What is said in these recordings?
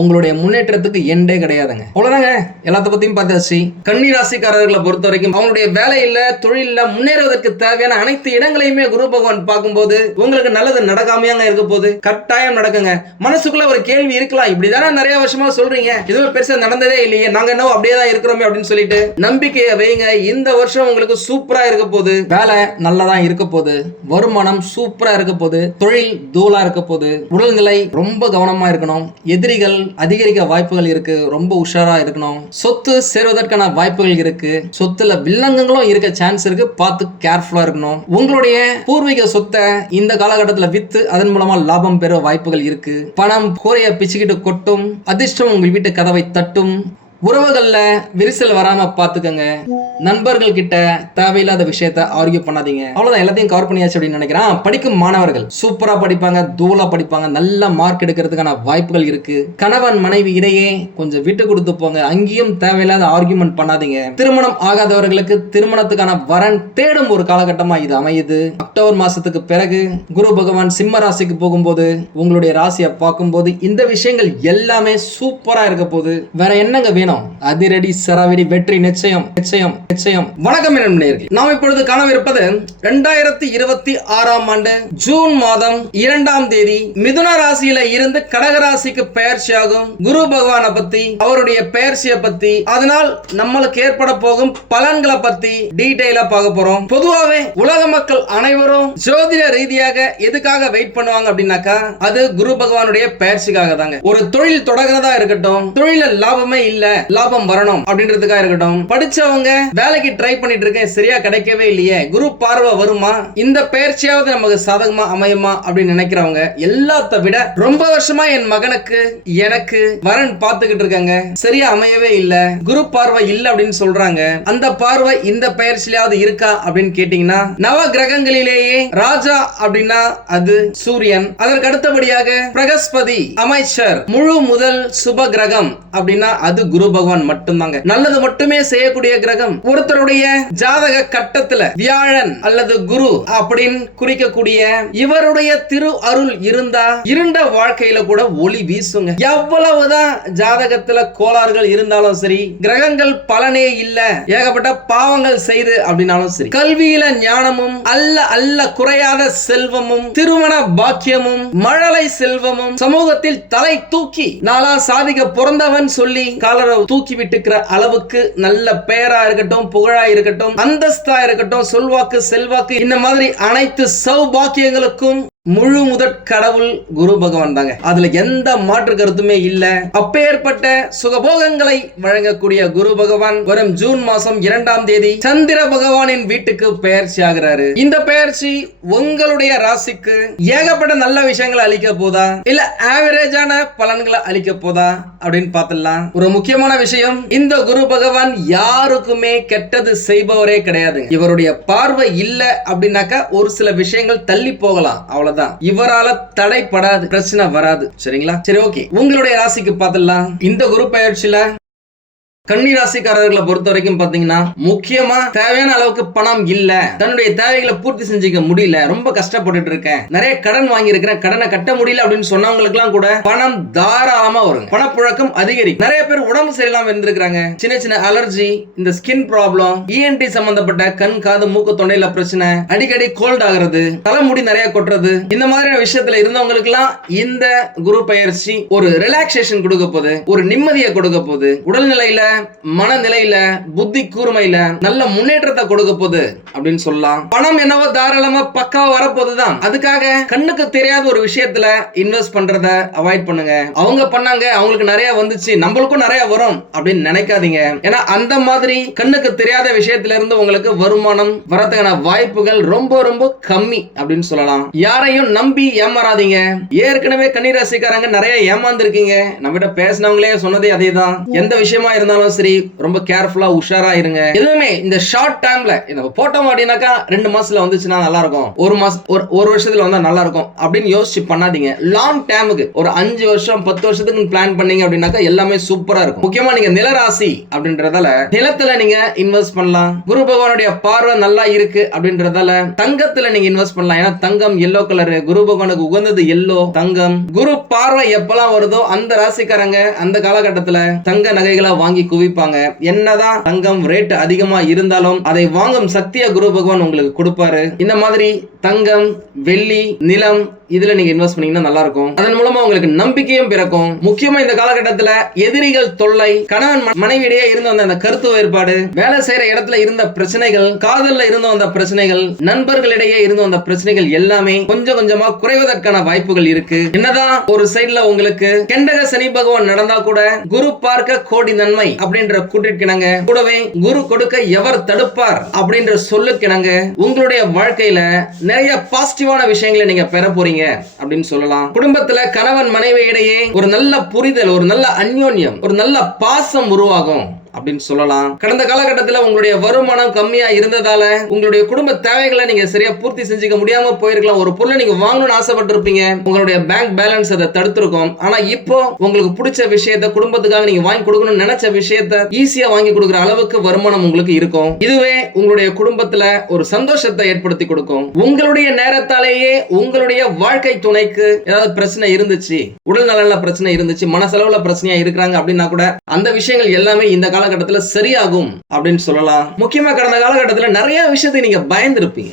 உங்களுடைய முன்னேற்றத்துக்கு எண்டே கிடையாதுங்க. அவ்வளவுதாங்க, எல்லாத்த பத்தியும் பார்த்தாச்சு. கன்னி ராசிக்காரர்களை பொறுத்த வரைக்கும் அவங்களுடைய வேலையில தொழில முன்னேறுவதற்கு தேவையான அனைத்து இடங்களையுமே குரு பகவான் பார்க்கும்போது உங்களுக்கு நல்லது நடக்காமையாங்க இருக்க போது கட்டாயம் நடக்குங்க. மனசுக்குள்ள ஒரு கேள்வி இருக்கலாம், இப்படிதானே நிறைய வருஷமா சொல்றீங்க, எதுவும் பெருசா நடந்ததே இல்லையே, நாங்க என்ன அப்படியே தான் இருக்கிறோமே அப்படின்னு சொல்லிட்டு நம்பிக்கையை வைங்க. இந்த வருஷம் உங்களுக்கு சூப்பரா இருக்க போது, வேலை நல்லதா இருக்க போது, வருமானம் சூப்பரா இருக்க போது, தொழில் தூளா இருக்க போது, உடல்நிலை ரொம்ப கவனமா இருக்கணும், எதிரிகள் அதிகரிக்க வாய்ப்புகள் இருக்கு, ரொம்ப உஷாரா இருக்கணும், சொத்து சேர்வதற்கான வாய்ப்புகள் இருக்கு, சொத்துல வில்லங்கங்களும் இருக்க சான்ஸ் இருக்கு, பார்த்து கேர்ஃபுல்லா இருக்கணும். உங்களுடைய பூர்வீக சொத்தை இந்த காலகட்டத்தில் வித்து அதன் மூலமா லாபம் பெற வாய்ப்புகள் இருக்கு. பணம் கூரைய பிச்சுக்கிட்டு கொட்டும், அதிர்ஷ்டம் உங்கள் வீட்டு கதவை தட்டும். உறவுகள்ல விரிசல் வராம பாத்துக்கங்க. நண்பர்கள் கிட்ட தேவையில்லாத விஷயத்த ஆர்கியூ பண்ணாதீங்க. அவ்வளவுதான், எல்லாத்தையும் கவர் பண்ணியாச்சு அப்படின்னு நினைக்கிறேன். படிக்கும் மாணவர்கள் சூப்பரா படிப்பாங்க, தூளா படிப்பாங்க, நல்ல மார்க் எடுக்கிறதுக்கான வாய்ப்புகள் இருக்கு. கணவன் மனைவி இடையே கொஞ்சம் விட்டு கொடுத்து போங்க, அங்கேயும் தேவையில்லாத ஆர்கியூமெண்ட் பண்ணாதீங்க. திருமணம் ஆகாதவர்களுக்கு திருமணத்துக்கான வரன் தேடும் ஒரு காலகட்டமா இது அமையுது. அக்டோபர் மாசத்துக்கு பிறகு குரு பகவான் சிம்ம ராசிக்கு போகும்போது உங்களுடைய ராசியை பார்க்கும்போது இந்த விஷயங்கள் எல்லாமே சூப்பரா இருக்க போது. வேற என்னங்க வேணும்? அதிரடி சராவடி வெற்றி நிச்சயம் நிச்சயம் நிச்சயம். வணக்கம் நண்பர்களே, நாம் இப்பொழுது காணவிருப்பது 2026 ஆண்டு ஜூன் மாதம் 2ஆம் தேதி மிதுன ராசியில இருந்து கடக ராசிக்கு பெயர்ச்சியாகும் குரு பகவானை பத்தி, அவருடைய பெயர்ச்சியை பத்தி, அதனால் நம்மளுக்கு ஏற்பட போகும் பலன்களை பத்தி டீடைலா பார்க்க போறோம். பொதுவாகவே உலக மக்கள் அனைவரும் ஜோதிட ரீதியாக எதுக்காக வெயிட் பண்ணுவாங்க அப்படின்னாக்கா அது குரு பகவானுடைய பெயர்ச்சிக்காக தாங்க. ஒரு தொழில் தொடங்குறதா இருக்கட்டும், தொழில லாபமே இல்ல, லாபம் வரணும் அப்படின்றதுக்காக இருக்கட்டும், படிச்சவங்க வேலைக்கு ட்ரை பண்ணிட்டு இருக்கேன், சரியா கிடைக்கவே இல்லையே, குரு பார்வை வருமா, இந்த பெயர்ச்சியாவது நமக்கு சாதகமா அமையுமா அப்படின்னு நினைக்கிறவங்க எல்லாத்த விட ரொம்ப வருஷமா என் மகனுக்கு எனக்கு வரன் பார்த்துக்கிட்டு இருக்காங்க, சரியா அமையவே இல்ல, குரு பார்வை இல்ல அப்படின்னு சொல்றாங்க. அந்த பார்வை இந்த பெயர்ச்சியாவது இருக்கா அப்படின்னு கேட்டீங்கன்னா, நவ கிரகங்களிலேயே ராஜா அப்படின்னா அது சூரியன், அதற்கு அடுத்தபடியாக பிரகஸ்பதி அமைச்சர், முழு முதல் சுப கிரகம் அப்படின்னா அது குரு பகவான் மட்டும்தாங்க. நல்லது மட்டுமே செய்யக்கூடிய கிரகம். ஒருத்தருடைய ஜாதக கட்டத்துல வியாழன் அல்லது குரு அப்படின்னு குறிக்கக்கூடிய இவருடைய திரு அருள் இருந்தா இருண்ட வாழ்க்கையில கூட ஒளி வீசுங்க. எவ்வளவுதான் ஜாதகத்துல கோளாறுகள் இருந்தாலும் சரி, கிரகங்கள் பலனே இல்ல, ஏகப்பட்ட பாவங்கள் செய்து அப்படின்னாலும் சரி, கல்வியில ஞானமும் அல்ல அல்ல குறையாத செல்வமும், திருமண பாக்கியமும், மழலை செல்வமும், சமூகத்தில் தலை தூக்கி நாளா சாதிக்க பிறந்தவன் சொல்லி காலரை தூக்கி விட்டுக்கிற அளவுக்கு நல்ல பெயரா இருக்கட்டும், புகழா இருக்கட்டும், அந்தஸ்தா இருக்கட்டும், சொல்வாக்கு செல்வாக்கு, இந்த மாதிரி அனைத்து சௌபாக்கியங்களுக்கும் முழு முதற் கடவுள் குரு பகவான் தாங்க. அதுல எந்த மாற்று கருத்துமே இல்ல. அப்பேற்பட்ட சுகபோகங்களை வழங்கக்கூடிய குரு பகவான் வரும் ஜூன் மாசம் 2ஆம் தேதி சந்திர பகவானின் வீட்டுக்கு பெயர்ச்சி ஆகிறாரு. இந்த பெயர்ச்சி உங்களுடைய ராசிக்கு ஏகப்பட்ட நல்ல விஷயங்களை அளிக்க போதா இல்ல ஆவரேஜான பலன்களை அளிக்க போதா அப்படின்னு பார்த்தலாம். ஒரு முக்கியமான விஷயம், இந்த குரு பகவான் யாருக்குமே கெட்டது செய்பவரே கிடையாது. இவருடைய பார்வை இல்ல அப்படின்னாக்கா ஒரு சில விஷயங்கள் தள்ளி போகலாம், அவ்வளவு. இவரால தடைப்படாது, பிரச்சனை வராது. சரிங்களா? சரி, ஓகே. உங்களுடைய ராசிக்கு பார்த்துடலாம். இந்த குரு பெயர்ச்சியில கன்னி ராசிக்காரர்களை பொறுத்த வரைக்கும் பாத்தீங்கன்னா, முக்கியமா தேவையான அளவுக்கு பணம் இல்ல, தன்னுடைய தேவைகளை பூர்த்தி செஞ்சுக்க முடியல, ரொம்ப கஷ்டப்பட்டு இருக்கேன், நிறைய கடன் வாங்கி இருக்கிறேன், கடனை கட்ட முடியல அப்படின்னு சொன்னவங்களுக்கு எல்லாம் கூட பணம் தாராளமா வரும், பணப்புழக்கம் அதிகரிக்கும். நிறைய பேர் உடம்பு சரியில்லாம இருந்திருக்காங்க, சின்ன சின்ன அலர்ஜி, இந்த ஸ்கின் ப்ராப்ளம், இஎன்டி சம்பந்தப்பட்ட கண் காது மூக்கு தொண்டையில பிரச்சனை, அடிக்கடி கோல்ட் ஆகுறது, தலைமுடி நிறைய கொட்டுறது, இந்த மாதிரியான விஷயத்துல இருந்தவங்களுக்கு எல்லாம் இந்த குரு பெயர்ச்சி ஒரு ரிலாக்ஸேஷன் கொடுக்க போகுது, ஒரு நிம்மதியை கொடுக்க போகுது, உடல்நிலையில மனநிலையில புத்தி கூர்மையில நல்ல முன்னேற்றத்தை கொடுக்க போகுது அப்படின்னு சொல்லலாம். பணம் என்னவோ தாராளமா பக்காவா வரப்போகுதுதான். அதுக்காக கண்ணுக்கு தெரியாத ஒரு விஷயத்துல இன்வெஸ்ட் பண்றத அவாய்ட் பண்ணுங்க. அவங்க பண்ணாங்க, அவங்களுக்கு நிறைய வந்துச்சு, நம்மளுக்கும் நிறைய வரும் அப்படின்னு நினைக்காதீங்க. ஏன்னா அந்த மாதிரி கண்ணுக்கு தெரியாத விஷயத்துல இருந்து உங்களுக்கு வருமானம் வரதுக்கான வாய்ப்புகள் ரொம்ப ரொம்ப கம்மி அப்படின்னு சொல்லலாம். யாரையும் நம்பி ஏமாறாதீங்க. ஏற்கனவே கன்னிராசிக்காரங்க நிறைய ஏமாந்துருக்கீங்க. நம்மகிட்ட பேசினவங்களே சொன்னதே அதே தான். எந்த விஷயமா இருந்தாலும் இருந்தாலும் சரி ரொம்ப கேர்ஃபுல்லா உஷாரா இருங்க. எதுவுமே இந்த ஷார்ட் டைம்ல நம்ம போட்டோம் அப்படின்னாக்கா 2 மாசத்துல வந்துச்சுன்னா நல்லா இருக்கும், ஒரு வருஷத்துல வந்தா நல்லா இருக்கும் அப்படின்னு யோசிச்சு பண்ணாதீங்க. லாங் டைமுக்கு ஒரு 5 வருஷம் 10 வருஷத்துக்கு பிளான் பண்ணீங்க அப்படின்னாக்கா எல்லாமே சூப்பரா இருக்கும். முக்கியமா நீங்க நிலராசி அப்படின்றதால நிலத்துல நீங்க இன்வெஸ்ட் பண்ணலாம். குரு பகவானுடைய பார்வை நல்லா இருக்கு அப்படின்றதால தங்கத்துல நீங்க இன்வெஸ்ட் பண்ணலாம். ஏன்னா தங்கம் எல்லோ கலர், குரு பகவானுக்கு உகந்தது எல்லோ தங்கம். குரு பார்வை எப்பெல்லாம் வருதோ அந்த ராசிக்காரங்க அந்த காலகட்டத்துல தங்க நகைகளை வாங்கி குவிப்பாங்க. என்னதான் தங்கம் ரேட் அதிகமா இருந்தாலும் அதை வாங்கும் சக்தியை குரு பகவான் உங்களுக்கு கொடுப்பாரு. இந்த மாதிரி தங்கம், வெள்ளி, நிலம் இதுல நீங்க இன்வெஸ்ட் பண்ணீங்கன்னா நல்லா இருக்கும். அதன் மூலமா உங்களுக்கு நம்பிக்கையும் பிறக்கும். முக்கியமா இந்த காலகட்டத்துல எதிரிகள் தொல்லை, கணவன் மனைவியிடையே இருந்து வந்த அந்த கருத்து வேறுபாடு, வேலை செய்யற இடத்துல இருந்த பிரச்சனைகள், காதல்ல இருந்து வந்த பிரச்சனைகள், நண்பர்களிடையே இருந்து வந்த பிரச்சனைகள் எல்லாமே கொஞ்சம் கொஞ்சமா குறைவதற்கான வாய்ப்புகள் இருக்கு. என்னதான் ஒரு சைடுல உங்களுக்கு கெண்டக சனி பகவான் நடந்தா கூட குரு பார்க்க கோடி நன்மை அப்படின்ற கூட்டிற்கிணங்க, கூடவே குரு கொடுக்க எவர் தடுப்பார் அப்படின்ற சொல்லுக்கிணங்க உங்களுடைய வாழ்க்கையில நிறைய பாசிட்டிவான விஷயங்களை நீங்க பெற போறீங்க அப்படின்னு சொல்லலாம். குடும்பத்துல கணவன் மனைவி இடையே ஒரு நல்ல புரிதல், ஒரு நல்ல அந்யோன்யம், ஒரு நல்ல பாசம் உருவாகும் அப்படின்னு சொல்லலாம். கடந்த காலகட்டத்தில் உங்களுடைய வருமானம் கம்மியா இருந்ததால உங்களுடைய குடும்ப தேவைகளை நீங்க சரியா பூர்த்தி செஞ்சுக்க முடியாம போயிருக்கலாம். ஒரு பொருளை நீங்க வாங்கணும்னு ஆசைப்பட்டு இருப்பீங்க, உங்களுடைய பேங்க் பேலன்ஸ் அதை தடுத்திருக்கும். ஆனா இப்போ உங்களுக்கு பிடிச்ச விஷயத்தை குடும்பத்துக்காக நீங்க வாங்கி கொடுக்கணும்னு நினைச்ச விஷயத்தை ஈஸியா வாங்கி கொடுக்குற அளவுக்கு வருமானம் உங்களுக்கு இருக்கும். இதுவே உங்களுடைய குடும்பத்துல ஒரு சந்தோஷத்தை ஏற்படுத்தி கொடுக்கும். உங்களுடைய நேரத்தாலேயே உங்களுடைய வாழ்க்கை துணைக்கு ஏதாவது பிரச்சனை இருந்துச்சு, உடல் நலன்ல பிரச்சனை இருந்துச்சு, மனசளவுல பிரச்சனையா இருக்கிறாங்க அப்படின்னா கூட அந்த விஷயங்கள் எல்லாமே இந்த காலகட்டத்துல சரியாகும் அப்படின்னு சொல்லலாம். முக்கியமா கடந்த காலகட்டத்துல நிறைய விஷயத்தை நீங்க பயந்துருப்பீங்க.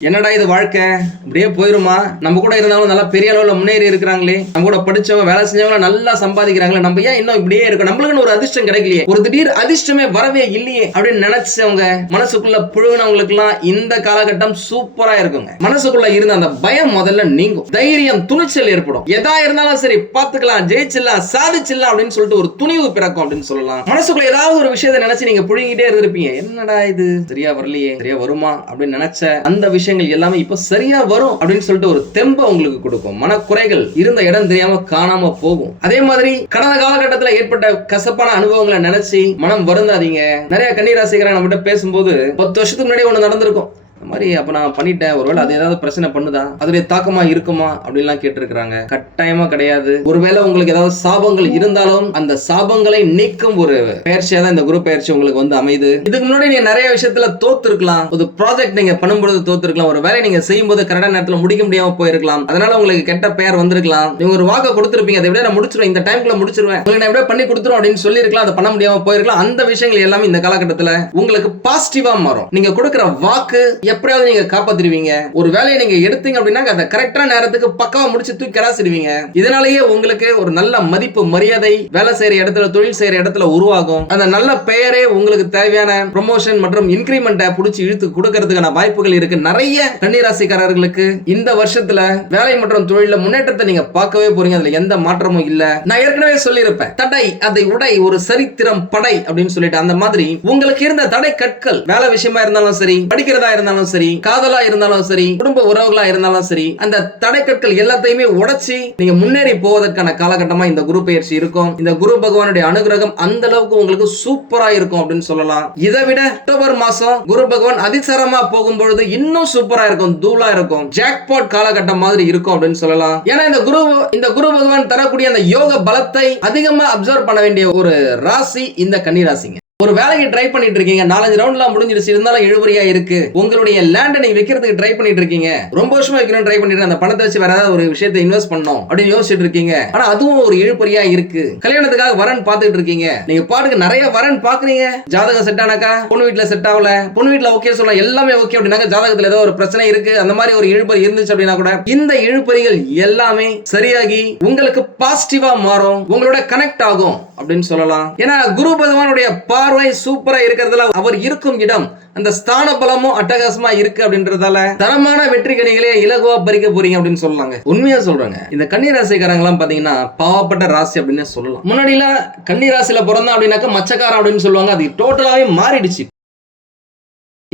என்னடா இது வாழ்க்கை இப்படியே போயிருமா, நம்ம கூட இருந்தாலும் நல்லா பெரிய அளவுல முன்னேறி இருக்கிறாங்களே, நம்ம கூட படிச்சவங்க வேலை செஞ்சவங்க நல்லா சம்பாதிக்கிறாங்களே, நம்ம ஏன் இன்னும் இப்படியே இருக்கும், நம்மளுக்கு ஒரு அதிர்ஷ்டம் கிடைக்கலையே, ஒரு திடீர் அதிர்ஷ்டமே வரவே இல்லையே அப்படின்னு நினைச்சவங்க மனசுக்குள்ள புழுவினவங்களுக்கு எல்லாம் இந்த காலகட்டம் சூப்பரா இருக்குங்க. மனசுக்குள்ள இருந்த அந்த பயம் முதல்ல நீங்கும், தைரியம் துணிச்சல் ஏற்படும். எதா இருந்தாலும் சரி பாத்துக்கலாம், ஜெயிச்சிடலாம், சாதிச்சிடலாம் அப்படின்னு சொல்லிட்டு ஒரு துணிவு பிறக்கும் அப்படின்னு சொல்லலாம். மனசுக்குள்ள ஏதாவது ஒரு விஷயத்தை நினைச்சு நீங்க புழுங்கிட்டே இருந்திருப்பீங்க, என்னடா இது சரியா வரலையே, சரியா வருமா அப்படின்னு நினைச்ச அந்த விஷயங்கள் எல்லாமே இப்ப சரியா வரும் அப்படின்னு சொல்லிட்டு ஒரு தெம்ப உங்களுக்கு கொடுக்கும். மனக்குறைகள் இருந்த இடம் தெரியாம காணாம போகும். அதே மாதிரி கடந்த காலகட்டத்தில் ஏற்பட்ட கசப்பான அனுபவங்களை நினைச்சு மனம் வருந்தாதீங்க. நிறைய கன்னிராசிக்காரங்க நம்மகிட்ட பேசும்போது 10 வருஷத்துக்கு முன்னாடி ஒண்ணு நடந்திருக்கும், மாதிரி அப்ப நான் பண்ணிட்டேன், ஒருவேளை அது ஏதாவது பிரச்சனை பண்ணுதா, அதோடைய தாக்கமா இருக்குமா அப்படின்லாம் கேட்டிருக்கிறாங்க. கட்டாயமா கிடையாது. ஒருவேளை உங்களுக்கு ஏதாவது சாபங்கள் இருந்தாலும் அந்த சாபங்களை நீக்கும் ஒரு பயிற்சியா தான் இந்த குரு பயிற்சி உங்களுக்கு வந்து அமைது. இதுக்கு முன்னாடி நீங்க நிறைய விஷயத்துல தோத்து இருக்கலாம், ஒரு ப்ராஜெக்ட் நீங்க பண்ணும்போது தோத்து இருக்கலாம், ஒரு வேலை நீங்க செய்யும் போது கரெக்டான நேரத்துல முடிக்க முடியாம போயிருக்கலாம், அதனால உங்களுக்கு கெட்ட பெயர் வந்திருக்கலாம். நீங்க ஒரு வாக்க கொடுத்திருப்பீங்க, அதை விட நான் முடிச்சிருவேன், இந்த டைம்ல முடிச்சிருவேன், உங்களுக்கு நான் எப்படியே பண்ணி கொடுத்துரும் அப்படின்னு சொல்லியிருக்கலாம், அதை பண்ண முடியாம போயிருக்கலாம். அந்த விஷயங்கள் எல்லாமே இந்த காலகட்டத்துல உங்களுக்கு பாசிட்டிவா மாறும். நீங்க கொடுக்கிற வாக்கு எப்படியாவது நீங்க காப்பாத்திடுவீங்க. ஒரு வேலையை நீங்க எடுத்தீங்க அப்படின்னா அதை கரெக்டான நேரத்துக்கு பக்காவா முடிச்சு தூக்கி கராசிடுவீங்க. இதனாலேயே உங்களுக்கு ஒரு நல்ல மதிப்பு மரியாதை வேலை செய்யற இடத்துல, தொழில் செய்யற இடத்துல உருவாகும். அந்த நல்ல பெயரே உங்களுக்கு தேவையான ப்ரமோஷன் மற்றும் இன்கிரிமெண்ட்டை புடிச்சு இழுத்து கொடுக்கிறதுக்கான வாய்ப்புகள் இருக்கு. நிறைய கன்னிராசிக்காரர்களுக்கு இந்த வருஷத்துல வேலை மற்றும் தொழில முன்னேற்றத்தை நீங்க பார்க்கவே போறீங்க. அதுல எந்த மாற்றமும் இல்ல. நான் ஏற்கனவே சொல்லியிருப்பேன், தடை அதை உடை ஒரு சரித்திரம் படை அப்படின்னு சொல்லிட்டு, அந்த மாதிரி உங்களுக்கு இருந்த தடை கற்கள் வேலை விஷயமா இருந்தாலும் சரி, படிக்கிறதா இருந்தாலும் சரி, காதலா இருந்தாலும் சரி, குடும்ப உறவுகளா இருந்தாலும் சரி, அந்த தடைக்கற்கள் எல்லாத்தையுமே உடைச்சி நீங்க முன்னேறி போவதற்கான காலகட்டமா இந்த குரு பயிற்சி இருக்கும். இந்த குரு பகவானுடைய அனுகிரகம் அந்த அளவுக்கு உங்களுக்கு சூப்பரா இருக்கும் அப்படின்னு சொல்லலாம். இதை விட அக்டோபர் மாசம் குரு பகவான் அதிசாரமா போகும்பொழுது இன்னும் சூப்பரா இருக்கும், தூளா இருக்கும், ஜாக்பாட் காலகட்டம் மாதிரி இருக்கும் அப்படின்னு சொல்லலாம். ஏன்னா இந்த குரு பகவான் தரக்கூடிய அந்த யோக பலத்தை அதிகமா அப்சர்வ் பண்ண வேண்டிய ஒரு ராசி இந்த கன்னி ராசிங்க. ஒரு வேலைக்கு ட்ரை பண்ணிட்டு இருக்கீங்க, 4-5 ரவுண்ட்லாம் முடிஞ்சிருச்சு, இருந்தாலும் இழுபறியா இருக்கு. உங்களுடைய லேண்டை நீங்க விற்கிறதுக்கு ட்ரை பண்ணிட்டு இருக்கீங்க, ரொம்ப வருஷமா விற்கணும் ட்ரை பண்ணிட்டு, அந்த பணத்தை வச்சு வேற ஏதாவது ஒரு விஷயத்தை இன்வெஸ்ட் பண்ணணும் அப்படின்னு யோசிச்சுட்டு இருக்கீங்க. ஆனா அதுவும் ஒரு இழுபறியா இருக்கு. கல்யாணத்துக்காக வரன் பார்த்துட்டு இருக்கீங்க, நீங்க பாட்டுக்கு நிறைய வரன் பாக்குறீங்க, ஜாதகம் செட் ஆனாக்கா பொண்ணு வீட்டுல செட் ஆகல, பொண்ணு வீட்டுல ஓகே சொல்லலாம், எல்லாமே ஓகே அப்படின்னாக்க ஜாதகத்துல ஏதோ ஒரு பிரச்சனை இருக்கு, அந்த மாதிரி ஒரு இழுபறி இருந்துச்சு அப்படின்னா கூட இந்த இழுபறிகள் எல்லாமே சரியாகி உங்களுக்கு பாசிட்டிவா மாறும், உங்களோட கனெக்ட் ஆகும் அப்படின்னு சொல்லலாம். ஏன்னா குரு பகவானுடைய பார்வை சூப்பரா இருக்கிறதுல அவர் இருக்கும் இடம் அந்த ஸ்தான பலமும் அட்டகாசமா இருக்கு அப்படின்றதால தரமான வெற்றி கனிகளே இலகுவா பறிக்க போறீங்க அப்படின்னு சொல்லலாங்க. உண்மையா சொல்றாங்க, இந்த கன்னிராசிக்காரங்க எல்லாம் பாத்தீங்கன்னா பாவப்பட்ட ராசி அப்படின்னு சொல்லலாம். முன்னாடி எல்லாம் கன்னிராசியில பிறந்தா அப்படின்னாக்க மச்சக்காரன் அப்படின்னு சொல்லுவாங்க, அது டோட்டலாவே மாறிடுச்சு.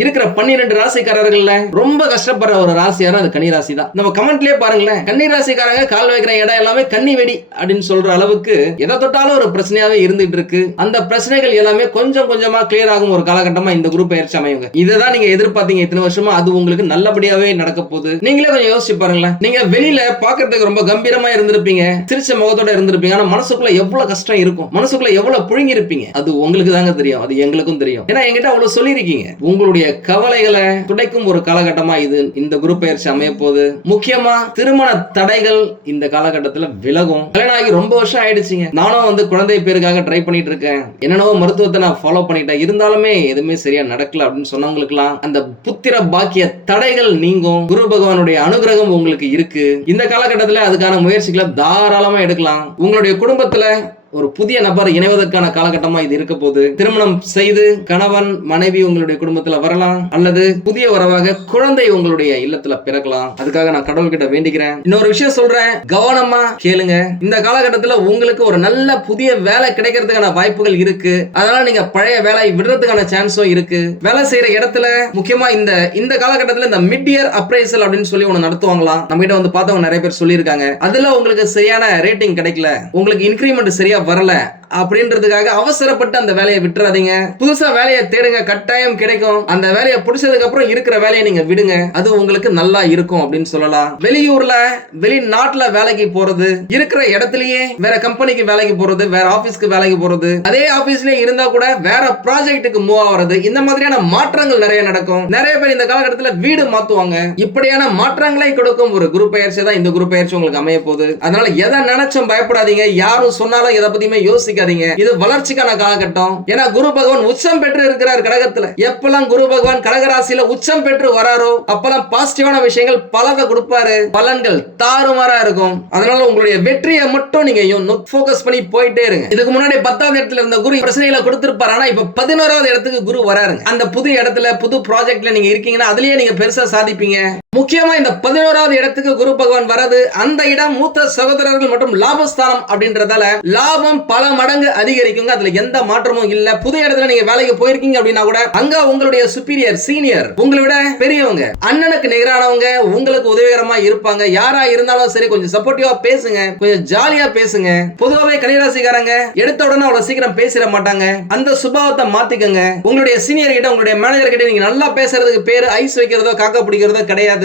இருக்கிற 12 ராசிக்காரர்கள்ல ரொம்ப கஷ்டப்படுற ஒரு ராசியாரா அது கன்னி ராசி தான். நம்ம கமெண்ட்லயே பாருங்களேன், கன்னி ராசிக்காரங்க கால் வைக்கிற இடம் எல்லாமே கன்னி வெடி அப்படின்னு சொல்ற அளவுக்கு எதை தொட்டாலும் ஒரு பிரச்சனையாவே இருந்துட்டு இருக்கு. அந்த பிரச்சனைகள் எல்லாமே கொஞ்சம் கொஞ்சமா கிளியர் ஆகும் ஒரு காலகட்டமா இந்த குரு பெயர்ச்சி அமையுங்க. இதைதான் நீங்க எதிர்பார்த்தீங்க இத்தனை வருஷமா, அது உங்களுக்கு நல்லபடியாவே நடக்க போகுது. நீங்களே கொஞ்சம் யோசிச்சு பாருங்களேன், நீங்க வெளியில பாக்குறதுக்கு ரொம்ப கம்பீரமா இருந்திருப்பீங்க, சிரிச்ச முகத்தோட இருந்திருப்பீங்க, ஆனா மனசுக்குள்ள எவ்வளவு கஷ்டம் இருக்கும், மனசுக்குள்ள எவ்வளவு புழுங்கி இருப்பீங்க, அது உங்களுக்கு தாங்க தெரியும், அது எங்களுக்கும் தெரியும். ஏன்னா என்கிட்ட அவ்வளவு சொல்லியிருக்கீங்க. உங்களுடைய கவலைகளை துடைக்கும் ஒரு காலகட்டமா இது இந்த குரு பெயர்ச்சி அமைய போகுது. முக்கியமா திருமண தடைகள் இந்த காலகட்டத்துல விலகும். கல்யாணம் ஆகி ரொம்ப வருஷம் ஆயிடுச்சுங்க, நானும் குழந்தை பேருக்காக ட்ரை பண்ணிட்டு இருக்கேன், என்னென்னவோ மருத்துவத்தை நான் ஃபாலோ பண்ணிட்டேன், இருந்தாலுமே எதுவுமே சரியா நடக்கல அப்படின்னு சொன்னவங்களுக்குலாம் அந்த புத்திர பாக்கிய தடைகள் நீங்கும். குரு பகவானுடைய அனுகிரகம் உங்களுக்கு இருக்கு. இந்த காலகட்டத்தில் அதுக்கான முயற்சிகளை தாராளமா எடுக்கலாம். உங்களுடைய குடும்பத்துல ஒரு புதிய நபர் இணைவதற்கான காலகட்டமா இது இருக்க போது. திருமணம் செய்து கணவன் மனைவி உங்களுடைய குடும்பத்துல வரலாம், அல்லது புதிய உறவாக குழந்தை உங்களுடைய இல்லத்துல பிறக்கலாம். அதுக்காக நான் கடவுள்கிட்ட வேண்டிக்கிறேன். இன்னொரு விஷயம் சொல்றேன், கவனமா கேளுங்க. இந்த காலகட்டத்துல உங்களுக்கு ஒரு நல்ல புதிய வேலை கிடைக்கிறதுக்கான வாய்ப்புகள் இருக்கு. அதனால நீங்க பழைய வேலை விடுறதுக்கான சான்ஸும் இருக்கு. வேலை செய்யற இடத்துல முக்கியமா இந்த காலகட்டத்துல இந்த மிட் இயர் அப்ரைசல் அப்படின்னு சொல்லி ஒண்ணு நடத்துவாங்களாம். நம்ம கிட்ட பார்த்தவங்க நிறைய பேர் சொல்லியிருக்காங்க. அதுல உங்களுக்கு சரியான ரேட்டிங் கிடைக்கல, உங்களுக்கு இன்கிரிமெண்ட் சரியா வரல அப்படின்றதுக்காக அவசரப்பட்டு அந்த வேலையை விட்டுறாதீங்க. புதுசா வேலையை தேடுங்க, கட்டாயம் கிடைக்கும். அந்த வேலையை பிடிச்சதுக்கு அப்புறம் இருக்கிற வேலையை நீங்க விடுங்க, அது உங்களுக்கு நல்லா இருக்கும் அப்படின்னு சொல்லலாம். வெளியூர்ல வெளிநாட்டுல வேலைக்கு போறது, இருக்கிற இடத்துலயே வேற கம்பெனிக்கு வேலைக்கு போறது, வேற ஆபீஸ்க்கு வேலைக்கு போறது, அதே ஆபீஸ்லயே இருந்தா கூட வேற ப்ராஜெக்ட்டுக்கு மூவ் ஆகிறது, இந்த மாதிரியான மாற்றங்கள் நிறைய நடக்கும். நிறைய பேர் இந்த காலகட்டத்தில் வீடு மாத்துவாங்க. இப்படியான மாற்றங்களை கொடுக்கும் ஒரு குரு பெயர்ச்சி தான் இந்த குரு பெயர்ச்சி உங்களுக்கு அமைய போகுது. அதனால எதை நினைச்சும் பயப்படாதீங்க, யாரும் சொன்னாலும் எதை பத்தியுமே யோசிக்காதீங்க. இது வளர்ச்சிக்கான காலகட்டம். ஏன்னா குரு பகவான் உச்சம் பெற்று இருக்கிறார் கடகத்துல. எப்பெல்லாம் குரு பகவான் கடகராசியில உச்சம் பெற்று வராரோ அப்பெல்லாம் பாசிட்டிவான விஷயங்கள் பலதை கொடுப்பாரு, பலன்கள் தாறுமாறா இருக்கும். அதனால உங்களுடைய வெற்றியை மட்டும் நீங்க ஃபோக்கஸ் பண்ணி போயிட்டே இருங்க. இதுக்கு முன்னாடி 10வது இடத்துல இருந்த குரு பிரச்சனைகளை கொடுத்திருப்பாரு, ஆனா இப்ப 11வது இடத்துக்கு குரு வராருங்க. அந்த புது இடத்துல புது ப்ராஜெக்ட்ல நீங்க இருக்கீங்கன்னா அதுலயே நீங்க பெருசா சாதிப்பீங்க. முக்கியமா இந்த 11வது இடத்துக்கு குரு பகவான் வரது, அந்த இடம் மூத்த சகோதரர்கள் மற்றும் லாபஸ்தானம் அப்படின்றதால லாபம் பல மடங்கு அதிகரிக்குங்க. அதுல எந்த மாற்றமும் இல்ல. புது இடத்துல நீங்க வேலைக்கு போயிருக்கீங்க அப்படின்னா கூட அங்க உங்களுடைய சுப்பீரியர் சீனியர் உங்களை விட பெரியவங்க, அண்ணனுக்கு நிகரானவங்க உங்களுக்கு உதவிகரமா இருப்பாங்க. யாரா இருந்தாலும் சரி கொஞ்சம் சப்போர்ட்டிவா பேசுங்க, கொஞ்சம் ஜாலியா பேசுங்க. பொதுவாகவே கன்னிராசிக்காரங்க எடுத்த உடனே அவ்வளவு சீக்கிரம் பேசிட மாட்டாங்க. அந்த சுபாவத்தை மாத்திக்கங்க. உங்களுடைய சீனியர் கிட்ட உங்களுடைய மேனேஜர் கிட்ட நீங்க நல்லா பேசுறதுக்கு பேரு ஐஸ் வைக்கிறதோ காக்கா பிடிக்கிறதோ கிடையாது.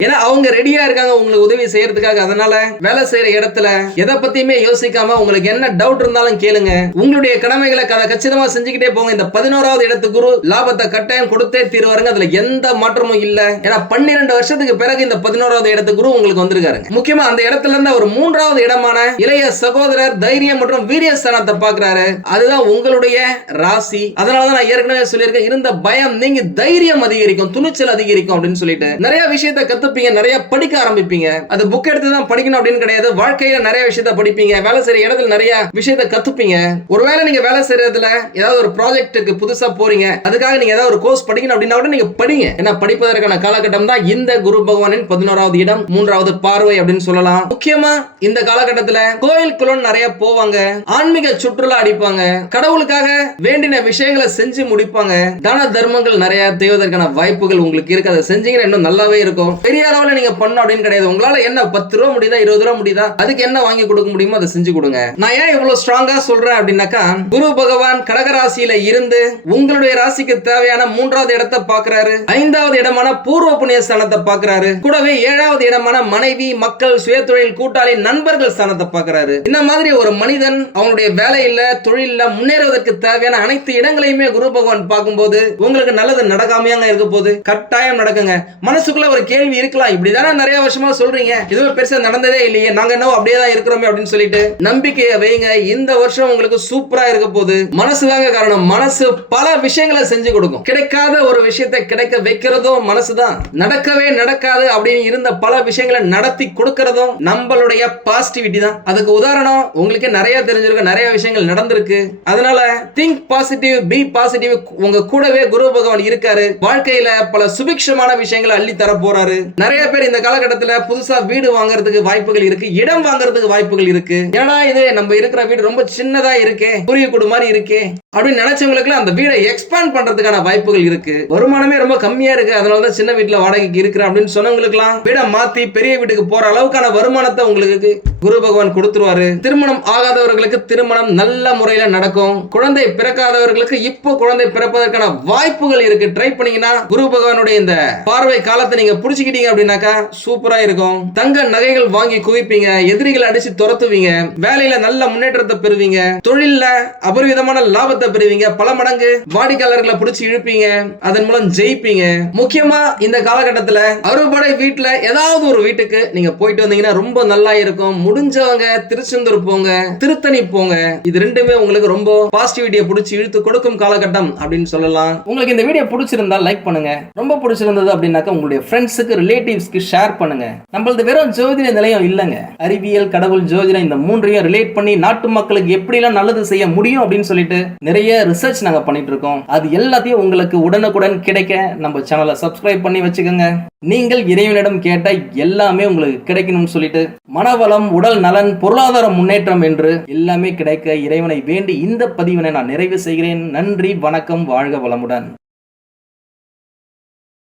ஏன்னா அவங்க ரெடியா இருக்காங்க உங்களுக்கு உதவி செய்யறதுக்காக. அதனால வேலை செய்யற இடத்துல எதை பத்தியுமே யோசிக்காம உங்களுக்கு என்ன டவுட் இருந்தாலும் கேளுங்க. உங்களுடைய கடமைகளை கச்சிதமா செஞ்சுக்கிட்டே போங்க. இந்த 11வது இடத்து குரு லாபத்தை கட்டாயம் கொடுத்தே தீர்வாருங்க, அதுல எந்த மாற்றமும் இல்ல. ஏன்னா 12 வருஷத்துக்கு பிறகு இந்த 11வது இடத்து குரு உங்களுக்கு வந்திருக்காருங்க. முக்கியமா அந்த இடத்துல இருந்து அவர் 3வது இடமான இளைய சகோதரர் தைரியம் மற்றும் வீரிய ஸ்தானத்தை பாக்குறாரு. அதுதான் உங்களுடைய ராசி. அதனாலதான் நான் ஏற்கனவே சொல்லியிருக்கேன், இருந்த பயம் நீங்க தைரியம் அதிகரிக்கும், துணிச்சல் அதிகரிக்கும் அப்படின்னு சொல்லிட்டு நிறைய விஷயத்தை நிறைய படிக்க ஆரம்பிப்பீங்க. அது புக் எடுத்து தான் படிக்கணும் அப்படின்னு கிடையாது, வாழ்க்கையில நிறைய விஷயத்தை படிப்பீங்க. வேலை செய்யற இடத்துல நிறைய விஷயத்தை கத்துப்பீங்க. ஒருவேளை நீங்க வேலை செய்யறதுல ஏதாவது ஒரு ப்ராஜெக்ட்டுக்கு புதுசா போறீங்க, அதுக்காக நீங்க ஏதாவது ஒரு கோர்ஸ் படிக்கணும் அப்படின்னா கூட நீங்க படிங்க. ஏன்னா படிப்பதற்கான காலகட்டம் தான் இந்த குரு பகவானின் 11வது இடம் 3வது பார்வை அப்படின்னு சொல்லலாம். முக்கியமா இந்த காலகட்டத்துல கோயில் குளம் நிறைய போவாங்க, ஆன்மீக சுற்றுலா அடிப்பாங்க, கடவுளுக்காக வேண்டின விஷயங்களை செஞ்சு முடிப்பாங்க. தான தர்மங்கள் நிறைய செய்வதற்கான வாய்ப்புகள் உங்களுக்கு இருக்கு. அதை செஞ்சீங்கன்னா இன்னும் நல்லாவே இருக்கும். பெரிய அளவுல நீங்க பண்ணணும் அப்படின்னு கிடையாது. உங்களால என்ன 10 ரூபா முடியுதா 20 ரூபா முடியுதா அதுக்கு என்ன வாங்கி கொடுக்க முடியுமோ அதை செஞ்சு கொடுங்க. நான் ஏன் இவ்வளவு ஸ்ட்ராங்கா சொல்றேன் அப்படின்னாக்கா, குரு பகவான் கடகராசியில இருந்து உங்களுடைய ராசிக்கு தேவையான 3வது இடத்தை பாக்குறாரு, 5வது இடமான பூர்வ புண்ணிய ஸ்தானத்தை பாக்குறாரு, கூடவே 7வது இடமான மனைவி மக்கள் சுயதொழில் கூட்டாளி நண்பர்கள் ஸ்தானத்தை பாக்குறாரு. இந்த மாதிரி ஒரு மனிதன் அவனுடைய வேலையில தொழில முன்னேறுவதற்கு தேவையான அனைத்து இடங்களையுமே குரு பகவான் பார்க்கும்போது உங்களுக்கு நல்லது நடக்காமையாங்க இருக்க போது, கட்டாயம் நடக்குங்க. மனசுக்குள்ள ஒரு கேள்வி இருக்கலாம், இப்படிதானே நிறைய வருஷமா சொல்றீங்க, இதுவே பெருசா நடந்ததே இல்லையே, நாங்க என்ன அப்படியே தான் இருக்கிறோமே அப்படின்னு சொல்லிட்டு நம்பிக்கையை வைங்க. இந்த வருஷம் உங்களுக்கு சூப்பரா இருக்க போகுது. மனசு தாங்க காரணம். மனசு பல விஷயங்களை செஞ்சு கொடுக்கும். கிடைக்காத ஒரு விஷயத்தை கிடைக்க வைக்கிறதும் மனசுதான். நடக்கவே நடக்காது அப்படின்னு இருந்த பல விஷயங்களை நடத்தி கொடுக்கறதும் நம்மளுடைய பாசிட்டிவிட்டி தான். அதுக்கு உதாரணம் உங்களுக்கு நிறைய தெரிஞ்சிருக்கு, நிறைய விஷயங்கள் நடந்திருக்கு. அதனால திங்க் பாசிட்டிவ், பி பாசிட்டிவ். உங்க கூடவே குரு பகவான் இருக்காரு. வாழ்க்கையில பல சுபிக்ஷமான விஷயங்களை அள்ளி தர போறாரு. நிறைய பேர் இந்த காலகட்டத்துல புதுசா வீடு வாங்குறதுக்கு வாய்ப்புகள் இருக்கு, இடம் வாங்குறதுக்கு வாய்ப்புகள் இருக்கு. ஏன்னா இது நம்ம இருக்கிற வீடு ரொம்ப சின்னதா இருக்கே, குருவி கூடு மாதிரி இருக்கே அப்படின்னு நினைச்சவங்களுக்கு அந்த வீடை எக்ஸ்பேண்ட் பண்றதுக்கான வாய்ப்புகள் இருக்கு. வருமானமே ரொம்ப கம்மியா இருக்கு, அதனாலதான் சின்ன வீட்டுல வாடகைக்கு இருக்கிற அப்படின்னு சொன்னவங்களுக்கு வீடை மாத்தி பெரிய வீட்டுக்கு போற அளவுக்கான வருமானத்தை உங்களுக்கு குரு பகவான் கொடுத்துருவாரு. திருமணம் ஆகாதவர்களுக்கு திருமணம் நல்ல முறையில நடக்கும். குழந்தை பிறக்காதவர்களுக்கு இப்போ குழந்தை பிறப்பதற்கான வாய்ப்புகள் இருக்கு. ட்ரை பண்ணீங்கன்னா குரு பகவானுடைய இந்த பார்வை காலத்தை நீங்க புடிச்சுக்கிட்டீங்க அப்படின்னாக்கா சூப்பரா இருக்கும். தங்க நகைகள் வாங்கி குவிப்பீங்க, எதிரிகளை அடிச்சு துரத்துவீங்க, வேலையில நல்ல முன்னேற்றத்தை பெறுவீங்க, தொழில்ல அபரிவிதமான லாபத்தை பெறுவீங்க, பல மடங்கு வாடிக்கையாளர்களை பிடிச்சி இழுப்பீங்க, அதன் மூலம் ஜெயிப்பீங்க. முக்கியமா இந்த காலகட்டத்தில் அறுபடை வீட்டுல ஏதாவது ஒரு வீட்டுக்கு நீங்க போயிட்டு வந்தீங்கன்னா ரொம்ப நல்லா இருக்கும். முடிஞ்சவங்க திருச்செந்தூர் போங்க, திருத்தணி போங்க. இது ரெண்டுமே உங்களுக்கு ரொம்ப பாசிட்டிவிட்டியை பிடிச்சி இழுத்து கொடுக்கும் காலகட்டம் அப்படின்னு சொல்லலாம். உங்களுக்கு இந்த வீடியோ பிடிச்சிருந்தா லைக் பண்ணுங்க. ரொம்ப பிடிச்சிருந்தது அப்படின்னாக்கா உங்களுடைய ஃப்ரெண்ட்ஸுக்கு, ரிலேட்டிவ்ஸ்க்கு ஷேர் பண்ணுங்க. நம்மளது வெறும் ஜோதிட நிலையம் இல்லைங்க, அறிவியல், கடவுள், ஜோதிடம் இந்த மூன்றையும் ரிலேட் பண்ணி நாட்டு மக்களுக்கு எப்படிலாம் நல்லது செய்ய முடியும் அப்படின்னு சொல்லிட்டு நிறைய ரிசர்ச் நாங்க பண்ணிட்டு இருக்கோம். அது எல்லாத்தையும் உங்களுக்கு உடனுக்குடன் கிடைக்க நம்ம சேனலை சப்ஸ்கிரைப் பண்ணி வச்சுக்கோங்க. நீங்கள் இறைவனிடம் கேட்ட எல்லாமே உங்களுக்கு கிடைக்கணும்னு சொல்லிட்டு மனவளம், உடல் நலன், பொருளாதார முன்னேற்றம் என்று எல்லாமே கிடைக்க இறைவனை வேண்டி இந்த பதிவினை நான் நிறைவு செய்கிறேன். நன்றி, வணக்கம், வாழ்க வளமுடன்.